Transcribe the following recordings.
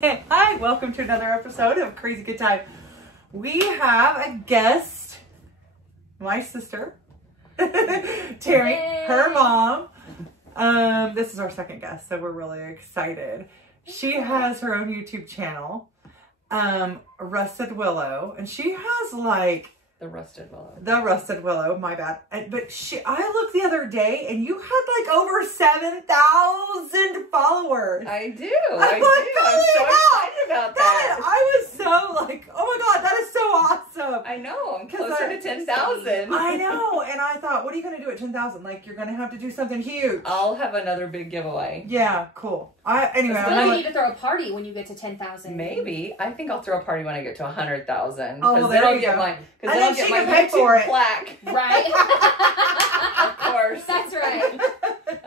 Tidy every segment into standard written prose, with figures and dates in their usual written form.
Hey, hi, welcome to another episode of Crazy Good Time. We have a guest, my sister, Tammie, her mom. This is our second guest, so we're really excited. She has her own YouTube channel, Rusted Willow, and she has like The Rusted Willow. The Rusted Willow, my bad. But I looked the other day and you had like over 7,000 followers. I do. I'm I'm so excited about that. I was so like, oh my God, that is so awesome. I know. I'm closer to 10,000. I know. And I thought, what are you going to do at 10,000? Like, you're going to have to do something huge. I'll have another big giveaway. Yeah, cool. Anyway, you need to throw a party when you get to 10,000. Maybe. I think I'll throw a party when I get to 100,000. Oh, Because there then I'll you get go. my, And then get she my can pay for YouTube it. plaque. Right? Of course. That's right.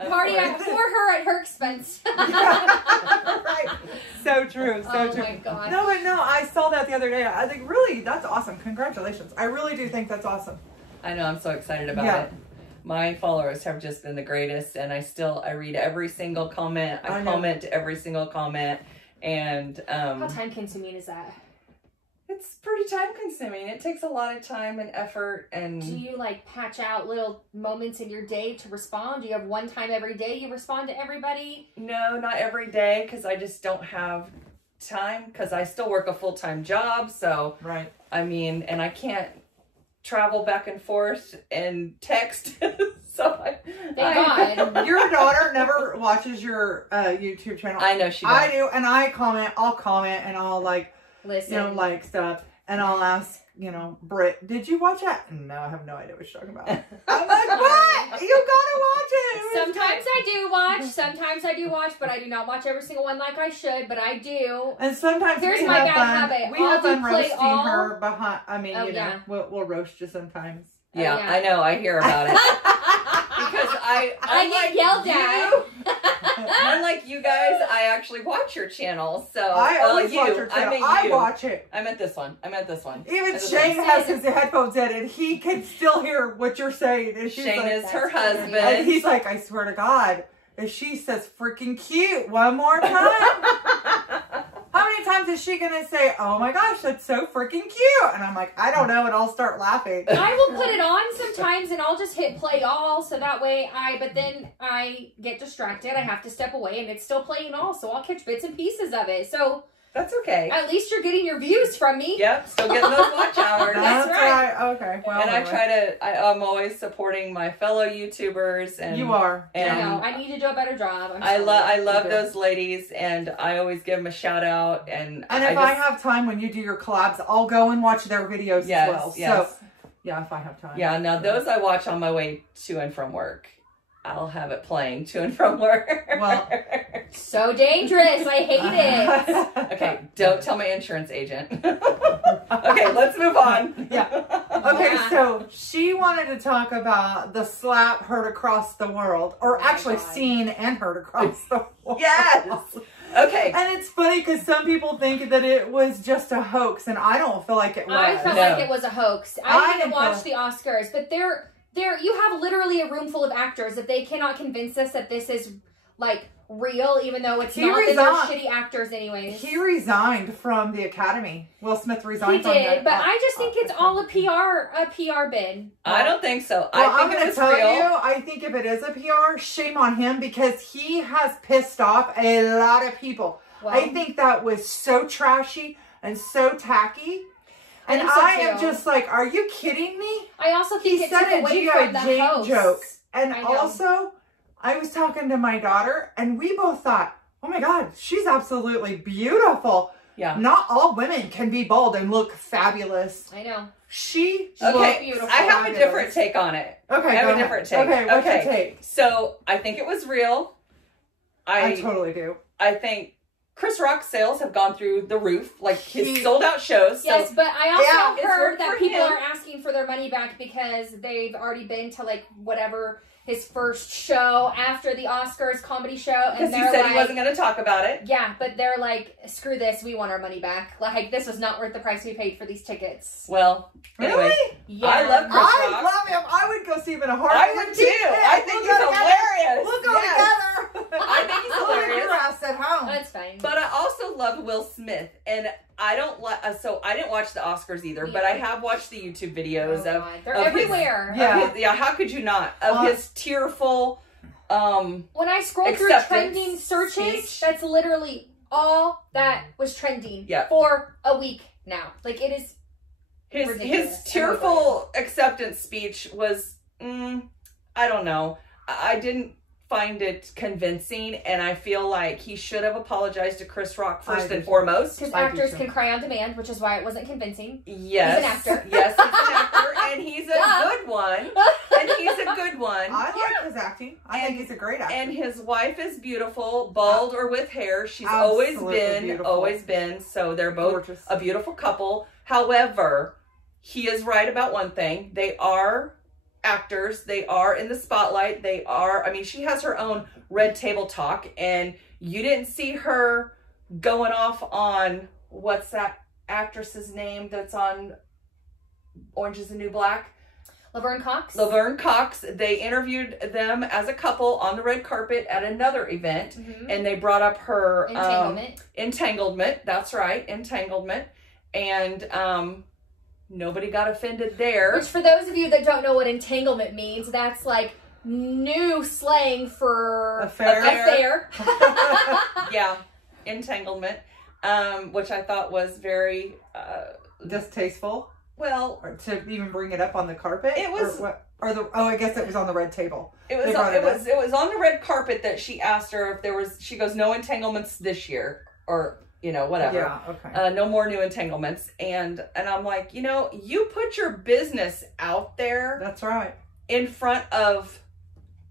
Party for her at her expense. Right. So true. So true. Oh my gosh. No, but no, I saw that the other day. I think really, that's awesome. Congratulations. I really do think that's awesome. I know. I'm so excited about it. My followers have just been the greatest, and I read every single comment. I comment every single comment, and How time consuming is that? it's pretty time consuming. It takes a lot of time and effort. And Do you like patch out little moments in your day to respond? Do you have one time every day you respond to everybody? No, not every day, because I just don't have time, because I still work a full-time job. So Right. I mean, and I can't travel back and forth and text. So Thank God. Your daughter never watches your YouTube channel. I know she does. I do, and I'll comment, and I'll like, Listen. like stuff, and I'll ask, Britt, did you watch that? No, I have no idea what you're talking about. I'm like, what? You gotta watch it. It was Sometimes I do watch, but I do not watch every single one like I should, but I do. And sometimes Here's we my have bad fun. habit. We I'll have fun do play roasting all. her behind. I mean, Oh, yeah. we'll roast you sometimes. Yeah, yeah. I know. I hear about it. Because I get yelled at. Unlike you guys, I actually watch your channel. So I always watch your channel. I watch it. I'm at this one. Even Shane has his headphones in, and he can still hear what you're saying. And she's Shane like, is her That's husband. and he's like, I swear to God, if she says freaking cute one more time, how many times is she gonna say, oh my gosh, that's so freaking cute? And I'm like, I don't know, and I'll start laughing. I will put it on sometimes and I'll just hit play all so that way but then I get distracted. I have to step away and it's still playing all, so I'll catch bits and pieces of it. So That's okay. at least you're getting your views from me. Yep, still getting those watch hours. That's right. Okay. Well, And anyway. I'm always supporting my fellow YouTubers. And You are. I And know. I need to do a better job. I love You do. those ladies, and I always give them a shout out. And And if I have time when you do your collabs, I'll go and watch their videos yes, as well. yes. So, yeah, if I have time. Yeah, now those I watch on my way to and from work. I'll have it playing to and from work. Well, So dangerous. I hate it. okay, don't tell my insurance agent. Okay, let's move on. Yeah. Okay, Yeah. so she wanted to talk about the slap heard across the world, or Oh my actually God. seen and heard across the world. Yes. Okay. And it's funny because some people think that it was just a hoax, and I don't feel like it was. I felt No. like it was a hoax. I didn't didn't watch feel- the Oscars, but you have literally a room full of actors that they cannot convince us that this is like real, even though it's He not. That they're resigned. shitty actors anyways. He resigned from the Academy. Will Smith He resigned from did, the but I just think it's all a PR bid. I don't think so. Well, I I'm think going it to was tell real. you, I think if it is a PR, shame on him because he has pissed off a lot of people. Well, I think that was so trashy and so tacky. I And think so, I am too. just like, are you kidding me? I also He think it said took a away G.I. from the Jane hosts. joke. And I know. also, I was talking to my daughter, and we both thought, oh my God, she's absolutely beautiful. Yeah. Not all women can be bold and look fabulous. I know. She Okay, looked beautiful. I have a fabulous. different take on it. Okay, I have go a ahead. different take. Okay, what's your Okay. take? So I think it was real. I totally do. I think Chris Rock's sales have gone through the roof, like his He- sold out shows. Yes, So but I also Yeah, it's heard worked that for people him. are asking for their money back because they've already been to like whatever his first show after the Oscars comedy show, because and he they're said like, he wasn't going to talk about it. yeah, but they're like, screw this, we want our money back. Like, this was not worth the price we paid for these tickets. Well, anyway, Really? Yeah. I love Chris I Rock. love him. I would go see him in a heartbeat. I would too. I think We'll he's go together. hilarious. We'll go Yes. together. I think he's hilarious. Your ass at home. That's fine. But I also love Will Smith, and I don't like. So I didn't watch the Oscars either, but I have watched the YouTube videos of. God. They're of everywhere. Yeah, how could you not? Of his tearful. When I scroll through trending searches, that's literally all that was trending for a week now. Like, it is his tearful acceptance speech was. I don't know. I didn't find it convincing, and I feel like he should have apologized to Chris Rock first and foremost. Because actors can cry on demand, which is why it wasn't convincing. Yes. He's an actor. Yes, he's an actor, and he's a good one. And he's a good one. I like his acting. I think he's a great actor. And his wife is beautiful, bald or with hair. She's Absolutely always been. So they're both gorgeous. A beautiful couple. However, he is right about one thing. They are actors. They are in the spotlight. They are, I mean, she has her own Red Table Talk, and you didn't see her going off on, what's that actress's name that's on Orange is the New Black? Laverne Cox. Laverne Cox. They interviewed them as a couple on the red carpet at another event, and they brought up her entanglement. That's right, entanglement. And nobody got offended there. Which, for those of you that don't know what entanglement means, that's like new slang for affair. Yeah, entanglement, which I thought was very distasteful. Well, or to even bring it up on the carpet. It was. I guess it was on the red table. It was on the red carpet that she asked her if there was. She goes, no entanglements this year, or. Whatever. Yeah, okay. No more new entanglements. And I'm like, you put your business out there. That's right. In front of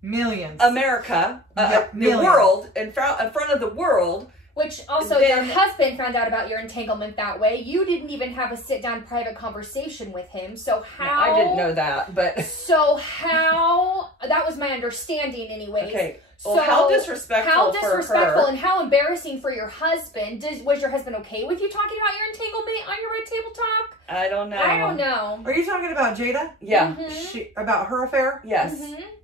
millions. America. The world. In front of the world. Which also, your husband found out about your entanglement that way. You didn't even have a sit-down private conversation with him. So how... No, I didn't know that, but... So how... That was my understanding anyways. Okay. Well, so how disrespectful for her. And how embarrassing for your husband. Was your husband okay with you talking about your entanglement on your Red Table Talk? I don't know. Are you talking about Jada? Yeah. About her affair? Yes.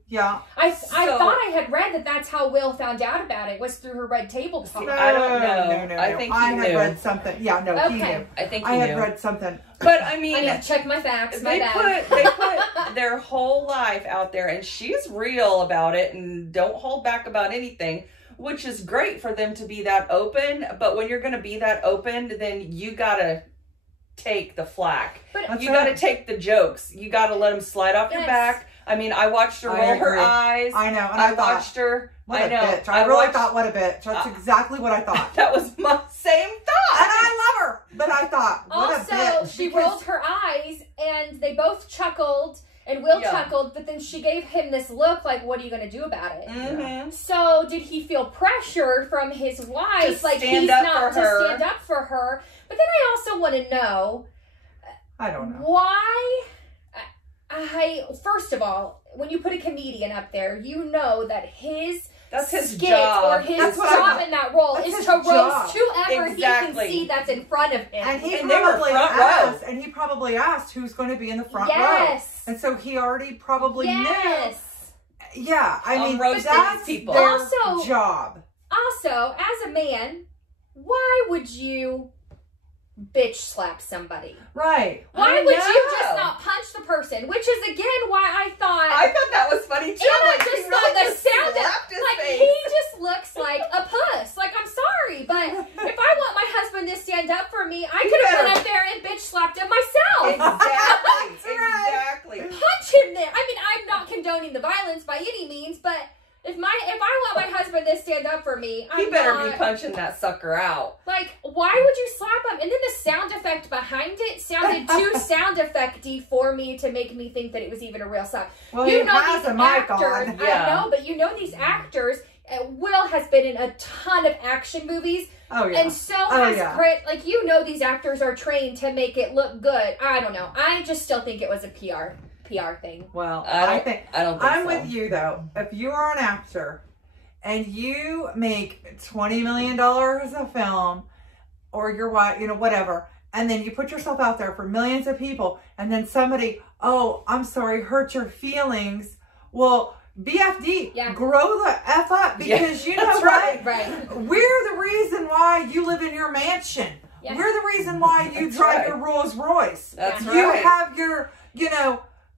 Yeah. I thought I had read that that's how Will found out about it, was through her Red Table Talk. No, I don't know. No. I think he knew. had read something. Yeah, no, he knew. I think I had read something. But I mean, I need to check my facts. They put their whole life out there, and she's real about it and don't hold back about anything, which is great for them to be that open. But when you're going to be that open, then you gotta take the flack. But you gotta take the jokes. You gotta let them slide off your back. I mean, I watched her roll her eyes. I know. And I watched her. What a bitch. I really thought, what a bitch. That's exactly what I thought. That was my same thought. And I love her. But I thought, what a bitch. Also, she rolled her eyes, and they both chuckled, and Will chuckled, but then she gave him this look like, what are you going to do about it? Mm-hmm. So, did he feel pressured from his wife? Like, he's not to stand up for her. But then I also want to know... I don't know. Why... First of all, when you put a comedian up there, you know that his skit job. or his job in that role is to roast whoever he can see that's in front of him. And he probably asked who's going to be in the front row. And so he already probably knew. Yeah, I mean, that's people. Their job. Also, as a man, why would you bitch slap somebody? Right. Why would you just not punch the person? Which is again why I thought that was funny too. And I just thought the sound of he just looks like a puss. Like, I'm sorry, but if I want my husband to stand up for me, I could have went up there and bitch slapped him myself. Exactly. Punch him there. I mean, I'm not condoning the violence by any means, but if I want my husband to stand up for me, he better be punching that sucker out. Like, why would you slap him? And then the sound effect behind it sounded too sound effecty for me to make me think that it was even a real slap. Well, he has a mic on. I know, but you know these actors. Will has been in a ton of action movies. Oh yeah. And so has Chris. Like, you know, these actors are trained to make it look good. I don't know. I just still think it was a PR thing. Well, I don't think I'm with you though. If you are an actor and you make $20 million a film, or your wife, whatever, and then you put yourself out there for millions of people, and then somebody, oh, I'm sorry, hurt your feelings. Well, BFD. Yeah. Grow the F up, because you know what? Right. We're the reason why you live in your mansion. Yeah. We're the reason why you drive your Rolls Royce. That's right. You have your,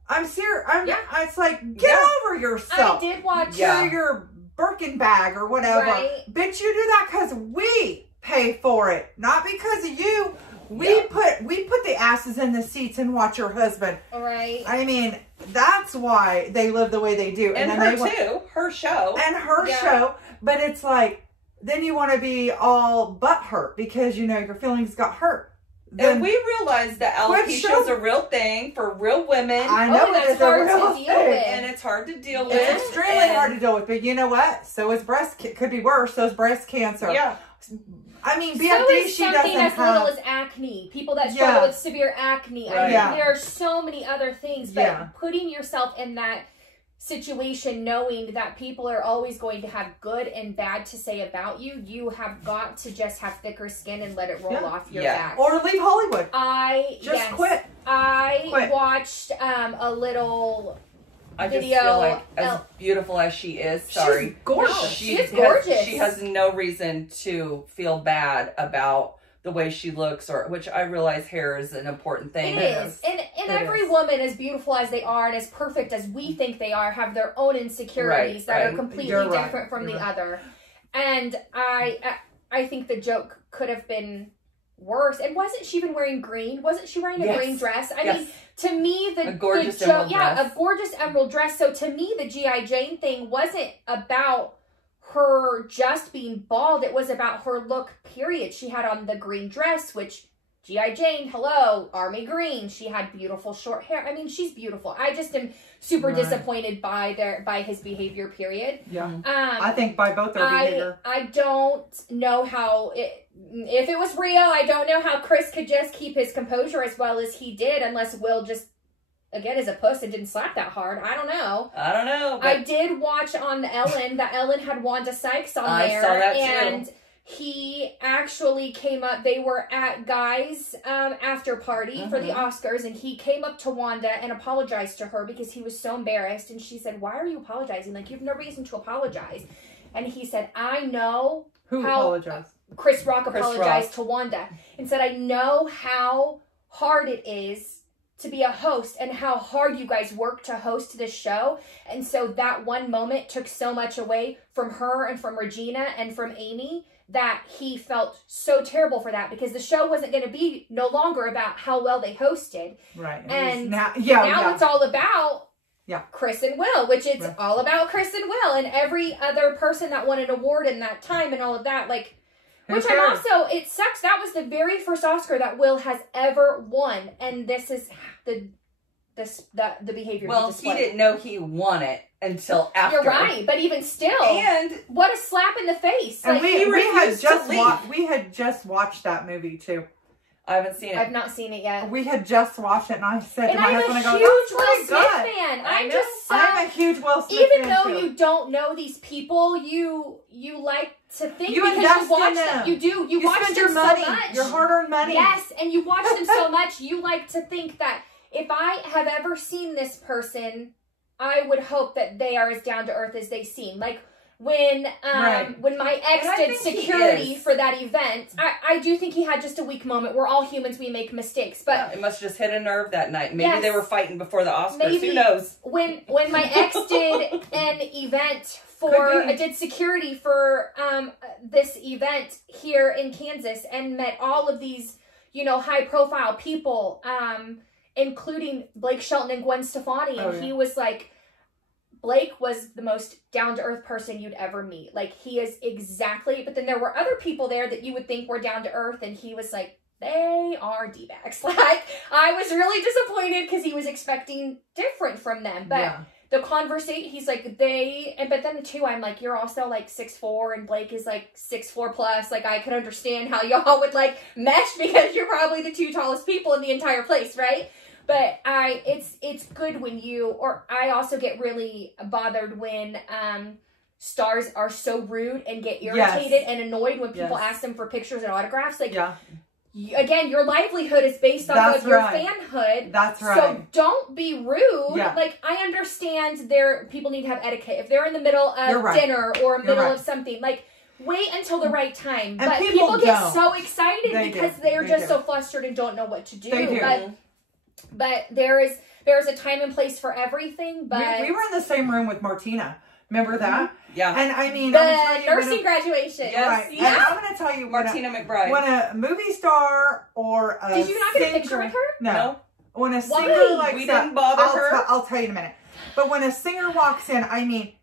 I'm serious. It's like, get over yourself. I did watch your Birkin bag or whatever. Right. Bitch, you do that because we pay for it, not because of you. We put the asses in the seats and watch your husband. Right. I mean, that's why they live the way they do. And then her too. Her show. And her show. But it's like, then you want to be all butthurt because, your feelings got hurt. Then, and we realize that alopecia is a real thing for real women. I know it is a real thing. And it's hard to deal with. It's extremely hard to deal with. But you know what? So is could be worse. So is breast cancer. Yeah. I mean, BFD, so is she something doesn't as have... little as acne. People that struggle with severe acne. Right. I mean, there are so many other things. But putting yourself in that situation, knowing that people are always going to have good and bad to say about you, you have got to just have thicker skin and let it roll off your back. Or leave Hollywood. Quit. I watched a little... I just feel like, as beautiful as she is, she's gorgeous. No, she's gorgeous. She has no reason to feel bad about the way she looks, which I realize hair is an important thing. It is. And every woman, as beautiful as they are and as perfect as we think they are, have their own insecurities that are completely different from the other. And I think the joke could have been worse. And wasn't she even wearing green? Wasn't she wearing a green dress? I mean, to me, a gorgeous emerald dress. So to me, the G.I. Jane thing wasn't about her just being bald. It was about her look, period. She had on the green dress, which G.I. Jane, hello, army green. She had beautiful short hair. I mean, she's beautiful. I just am super disappointed by his behavior, period. Yeah. I think by both their behavior. I don't know how if it was real, I don't know how Chris could just keep his composure as well as he did, unless Will just, again, is a puss and didn't slap that hard. I don't know. I did watch on Ellen that Ellen had Wanda Sykes on there. I saw that and too. He actually came up. They were at Guy's after party for the Oscars, and he came up to Wanda and apologized to her because he was so embarrassed. And she said, "Why are you apologizing? Like, you have no reason to apologize." And he said, "I know who apologized." Chris Rock apologized to Wanda and said, "I know how hard it is to be a host and how hard you guys work to host this show. And so that one moment took so much away from her and from Regina and from Amy that he felt so terrible for that because the show wasn't going to be no longer about how well they hosted." Right. And now it's all about Chris and Will, which it's all about Chris and Will and every other person that won an award in that time and all of that. Like, which I'm also, it sucks. That was the very first Oscar that Will has ever won. And this is the behavior he displayed. He didn't know he won it until after. You're right, but even still. And what a slap in the face. And like, we had just watched that movie too. I haven't seen it. I've not seen it yet. We had just watched it, and I said to my husband, I'm a huge Will Smith fan. I'm a huge Will Smith fan. Even though you don't know these people, you like to think because you watch them. You do. You watch them so much. Your hard-earned money. Yes, and you watch them so much, you like to think that if I have ever seen this person, I would hope that they are as down to earth as they seem. Like, when my ex did security for that event, I do think he had just a weak moment. We're all humans. We make mistakes. But it must just hit a nerve that night. Maybe they were fighting before the Oscars. Who knows? When my ex did an event did security for this event here in Kansas and met all of these, high profile people, including Blake Shelton and Gwen Stefani. And he was like, Blake was the most down-to-earth person you'd ever meet. Like, he is exactly... But then there were other people there that you would think were down-to-earth, and he was like, they are D-bags. Like, I was really disappointed because he was expecting different from them. But the conversation, he's like, but then too, I'm like, you're also like 6'4", and Blake is like 6'4" plus. Like, I could understand how y'all would like mesh because you're probably the two tallest people in the entire place, right? But it's good when I also get really bothered when stars are so rude and get irritated and annoyed when people ask them for pictures and autographs. Like, again, your livelihood is based off of your fanhood. That's right. So don't be rude. Yeah. Like, I understand people need to have etiquette. If they're in the middle of dinner or middle of something, like, wait until the right time. And but people get so excited because they're just so flustered and don't know what to do. They do. But there's a time and place for everything. But we were in the same room with Martina. Remember that? Yeah. And I mean, the nursing graduation. Yes. Right. Yeah. And I'm going to tell you, Martina McBride. When a movie star or a Did you not get a picture with her? No. When a singer like we didn't bother her. I'll tell you in a minute. But when a singer walks in, I mean,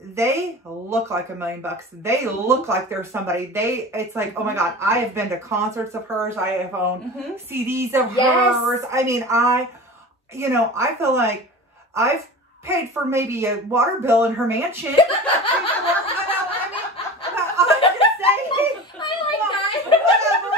they look like $1 million. They look like they're somebody. It's like, oh my God, I have been to concerts of hers. I have owned CDs of hers. I mean, I feel like I've paid for maybe a water bill in her mansion. I'm just saying. I like that. Whatever.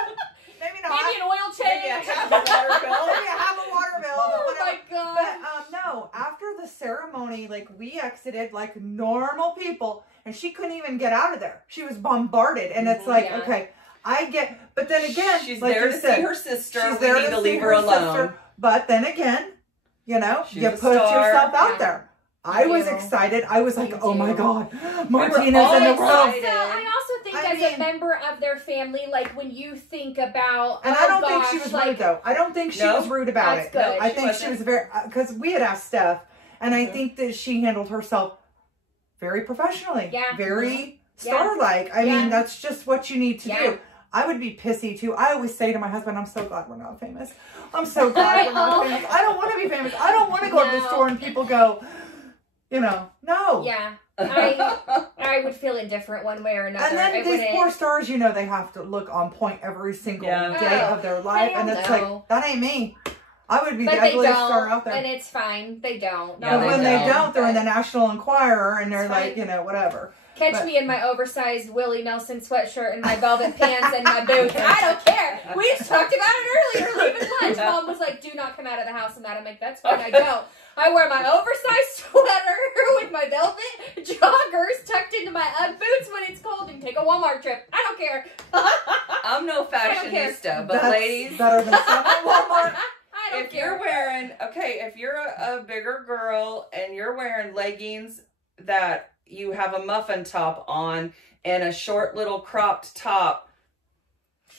Maybe not. Maybe an oil change. Maybe a half a water bill. Maybe I have a water bill. Oh my God. But no, after the ceremony, like, we exited like normal people, and she couldn't even get out of there. She was bombarded, and it's like, okay, I get, but then again, she's like there to see her sister. She's we there need to to leave see her alone. sister. But then again, you She's you a put star. yourself out there. I was excited. I was like, oh my God, Martina's in the room. I also think as a member of their family, like, when you think about, and I don't think she was rude though. I don't think she was rude about it. Good. I think she was very, because we had asked Steph, and I think that she handled herself very professionally. Yeah. Very star-like. I mean, that's just what you need to do. I would be pissy too. I always say to my husband, I'm so glad we're not famous. I'm so glad we're not famous. I don't want to be famous. I don't want to go to the store and people go, no. Yeah. I would feel indifferent one way or another. And then these poor stars, they have to look on point every single day of their life. And it's like, that ain't me. I would be the ugliest star out there. And it's fine. They don't. No, when they don't, they're in the National Enquirer and they're like, whatever. Catch me in my oversized Willie Nelson sweatshirt and my velvet pants and my boots. I don't care. We just talked about it earlier, leaving lunch. Mom was like, do not come out of the house in that. I'm like, that's fine, I don't. I wear my oversized sweater with my velvet joggers tucked into my Ugg boots when it's cold and take a Walmart trip. I don't care. I'm no fashionista, but that's ladies. Better than some at Walmart. If you're wearing, if you're a bigger girl and you're wearing leggings that you have a muffin top on and a short little cropped top,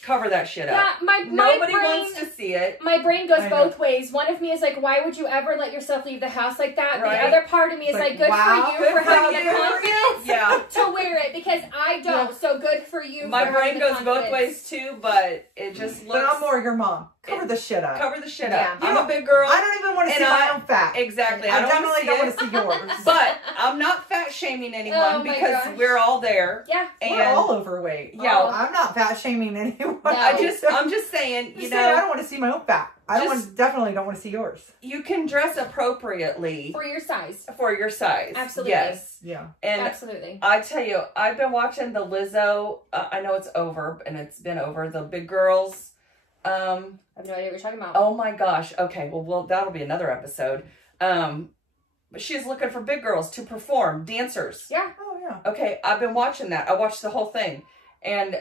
cover that shit up. Nobody wants to see it. My brain goes both ways. One of me is like, why would you ever let yourself leave the house like that? Right. The other part of me is like, good for you for having the confidence to wear it, because I don't. So good for you. My brain goes both ways too, but it just looks. But I'm more your mom. Cover the shit up. Cover the shit up. I'm a big girl. I don't even want to see my own fat. Exactly. I definitely don't want to see yours. But I'm not fat shaming anyone because we're all there. Yeah. And we're all overweight. Yeah. I'm not fat shaming anyone. No. I'm just saying, I don't want to see my own fat. Definitely don't want to see yours. You can dress appropriately for your size. Absolutely. Yes. Yeah. And absolutely. I tell you, I've been watching the Lizzo. I know it's over, and it's been over. The Big Girls. I have no idea what you're talking about. Oh my gosh. Okay. Well, that'll be another episode. But she's looking for big girls to perform, dancers. Yeah. Oh yeah. Okay. I've been watching that. I watched the whole thing, and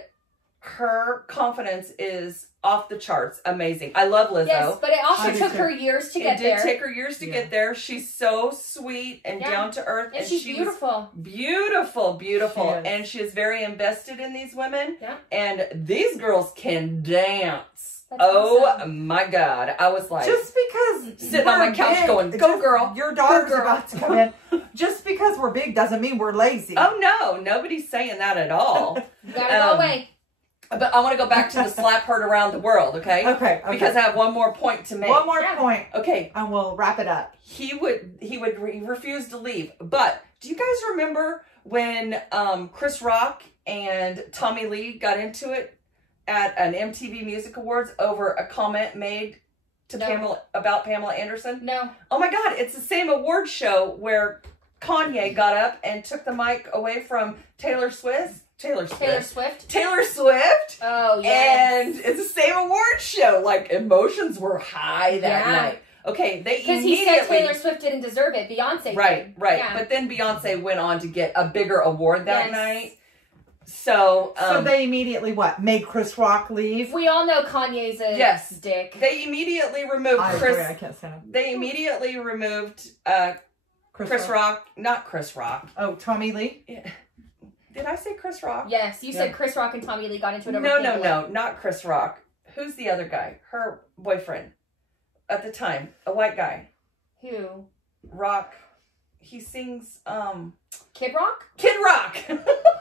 her confidence is off the charts. Amazing. I love Lizzo. Yes, but it also took her years to get there. It did take her years to get there. She's so sweet and down to earth. And she's beautiful. Beautiful. And she is very invested in these women. Yeah. And these girls can dance. That's awesome. My God. I was like, just because sitting on my couch going, go girl. Your daughter's about to come in. Just because we're big doesn't mean we're lazy. Oh no, nobody's saying that at all. You gotta go away. But I want to go back to the slap heard around the world, okay? Okay. Because I have one more point to make. One more point. Okay. And we'll wrap it up. He refused to leave. But do you guys remember when Chris Rock and Tommy Lee got into it at an MTV Music Awards over a comment made to Pamela Anderson? No. Oh my God, it's the same award show where Kanye got up and took the mic away from Taylor Swift. Taylor Swift. Oh, yeah. And it's the same award show. Like, emotions were high that night. Okay, they because he said Taylor Swift didn't deserve it. Beyonce did. Right. Yeah. But then Beyonce went on to get a bigger award that night. So they immediately what? Made Chris Rock leave? We all know Kanye's a dick. They immediately removed I can't stand him. They immediately removed Chris Rock. Not Chris Rock. Oh, Tommy Lee? Yeah. Did I say Chris Rock? Yes, you said Chris Rock and Tommy Lee got into it over No, not Chris Rock. Who's the other guy? Her boyfriend at the time, a white guy. Who? Rock. He sings Kid Rock? Kid Rock.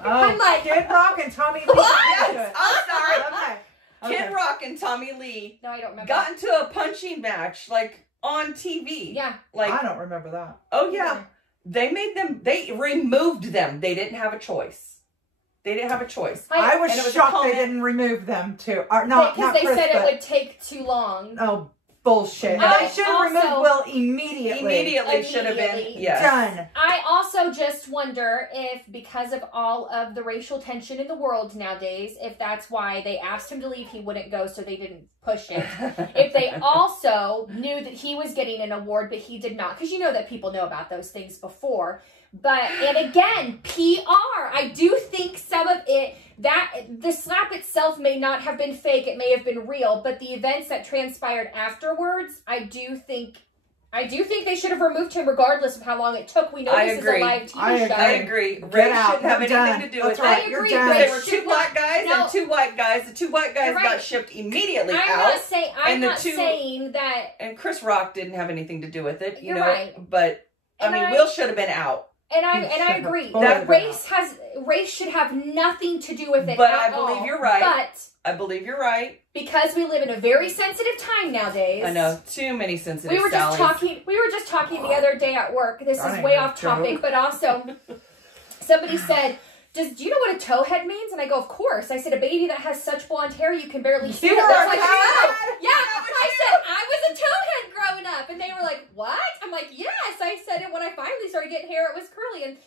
I'm like Kid Rock and Tommy Lee. Yes, I'm sorry. Okay. Kid Rock and Tommy Lee. No, I don't remember. Got into a punching match like on TV. Yeah. Like I don't remember that. Oh yeah. They removed them. They didn't have a choice. I was shocked they didn't remove them too. Because they said it would take too long. Oh, bullshit. They should have removed Will immediately. Immediately should have been. Yes. Done. I also just wonder if, because of all of the racial tension in the world nowadays, if that's why they asked him to leave, he wouldn't go, so they didn't push it. If they also knew that he was getting an award, but he did not. Because you know that people know about those things before. But, and again, PR. I do think some of it, that the slap itself may not have been fake. It may have been real. But the events that transpired afterwards, I do think they should have removed him regardless of how long it took. We know this is a live TV show. I agree. Race shouldn't have anything to do with it. I agree. There were two black guys and two white guys. The two white guys got shipped immediately out. I'm not saying that. And Chris Rock didn't have anything to do with it. You know, right. But I mean, Will should have been out. And I agree that race should have nothing to do with it. But I believe you're right. But I believe you're right. Because we live in a very sensitive time nowadays. I know, too many sensitive. We were just talking the other day at work. This is way off topic, but also somebody said, "Do you know what a towhead means?" And I go, "Of course." I said, "A baby that has such blonde hair you can barely see it." Yeah, I said I was a towhead growing up, and they were like, "What?" I'm like, "Yes." I said, and when I finally started getting hair, it was curly, and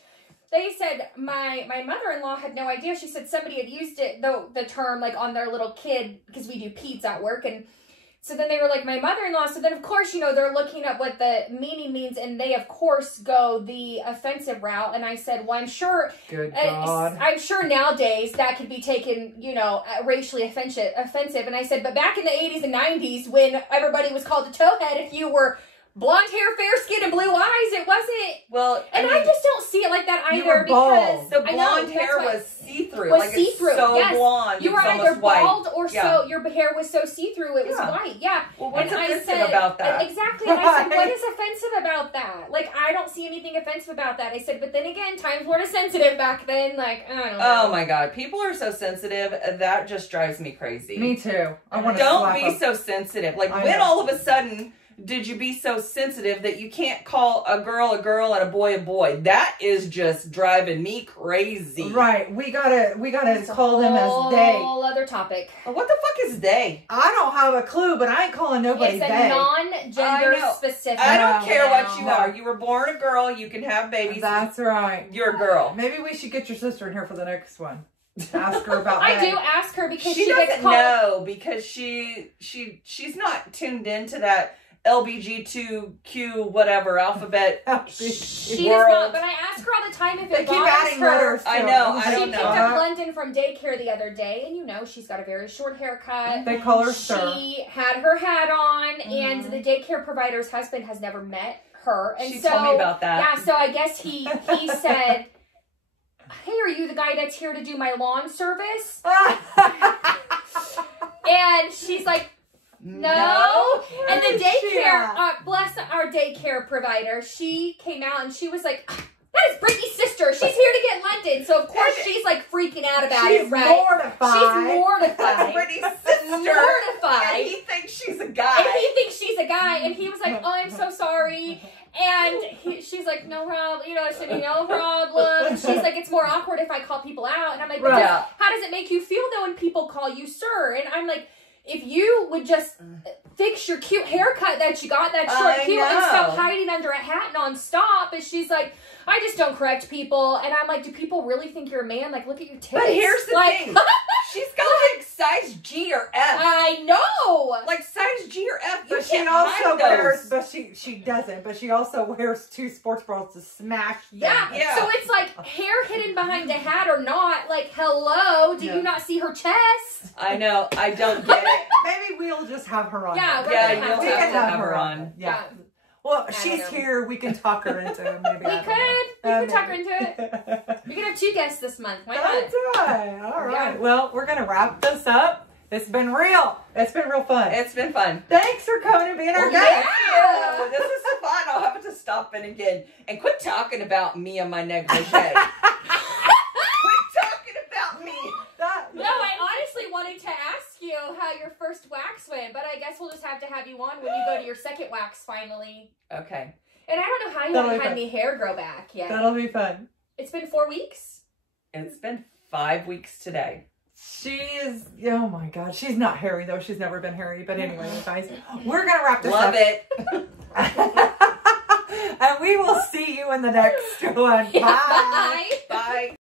they said my mother-in-law had no idea. She said somebody had used it, the term, like on their little kid, because we do peds at work, and so then they were like, my mother-in-law. So then, of course, you know, they're looking up what the meaning means, and they, of course, go the offensive route. And I said, well, I'm sure, good God. I'm sure nowadays that could be taken, you know, racially offensive. And I said, but back in the 80s and 90s, when everybody was called a towhead, if you were blonde hair, fair skin, and blue eyes, it wasn't. Well, and I just don't see it like that either. You were bald. The blonde hair was see-through. Was see-through. So yes. blonde. You were either bald or so your hair was so see-through it was white. Yeah. Well, what's offensive about that? Exactly. And I said, what is offensive about that? Like, I don't see anything offensive about that. I said, but then again, times weren't as sensitive back then. Like, I don't know. Oh my God, people are so sensitive. That just drives me crazy. Me too. I want to Don't be so sensitive. Like, when all of a sudden did you be so sensitive that you can't call a girl and a boy? That is just driving me crazy. Right. We gotta call them as they. Whole other topic. What the fuck is they? I don't have a clue, but I ain't calling nobody it's a they. non-gender specific. I don't care what you are. You were born a girl. You can have babies. That's right. You're a girl. Maybe we should get your sister in here for the next one. Ask her about that. I do ask her because she doesn't know, because she's not tuned into that LBG2Q whatever alphabet she does not, but I ask her all the time if it bothers her. I know. I don't She picked know. up London from daycare the other day, and you know she's got a very short haircut. They call her Sir. She had her hat on, and the daycare provider's husband has never met her, and she so told me about that. Yeah, so I guess he said, "Hey, are you the guy that's here to do my lawn service?" And she's like, No. And the daycare, bless our daycare provider, she came out and she was like, that is Brittany's sister. She's here to get London. So, of course, she's like freaking out about it, right? Mortified. She's mortified. That's Brittany's sister. Mortified. And he thinks she's a guy. And he was like, oh, I'm so sorry. And she's like, no problem. You know, I said, no problem. And she's like, it's more awkward if I call people out. And I'm like, how does it make you feel, though, when people call you sir? And I'm like, if you would just fix your cute haircut that you got, that short cute, and stop hiding under a hat nonstop. And she's like, I just don't correct people. And I'm like, do people really think you're a man? Like, look at your tits. But here's the thing. She's got like size G or F. I know. Like size G or F. You But she can't also hide wears, those. but she doesn't. But she also wears 2 sports bras to smash them. Yeah. So it's like hair hidden behind a hat or not. Like, hello, do you not see her chest? I know. I don't get it. Maybe we'll just have her on. Yeah, we're Yeah, gonna you'll we have can to. have her on. Yeah. Well, I she's don't know. here. We can talk her into it. Maybe We could talk her into it. We can have 2 guests this month. Why not? That's right. All right. Yeah. Well, we're gonna wrap this up. It's been real. It's been real fun. It's been fun. Thanks for coming and being our Well, guest. yeah. Well, this is fun. I'll have to stop in again and quit talking about me and my negligee. Quit talking about me. No, I honestly wanted to ask you how your first wax went, but I guess we'll just have to have you on when you go to your second wax finally. Okay. And I don't know how you haven't had any hair grow back yet. That'll be fun. It's been 4 weeks? It's been 5 weeks today. She is, oh my God. She's not hairy though. She's never been hairy. But anyway, you guys, we're going to wrap this Love up. it. And we will see you in the next one. Yeah, Bye. bye. Bye.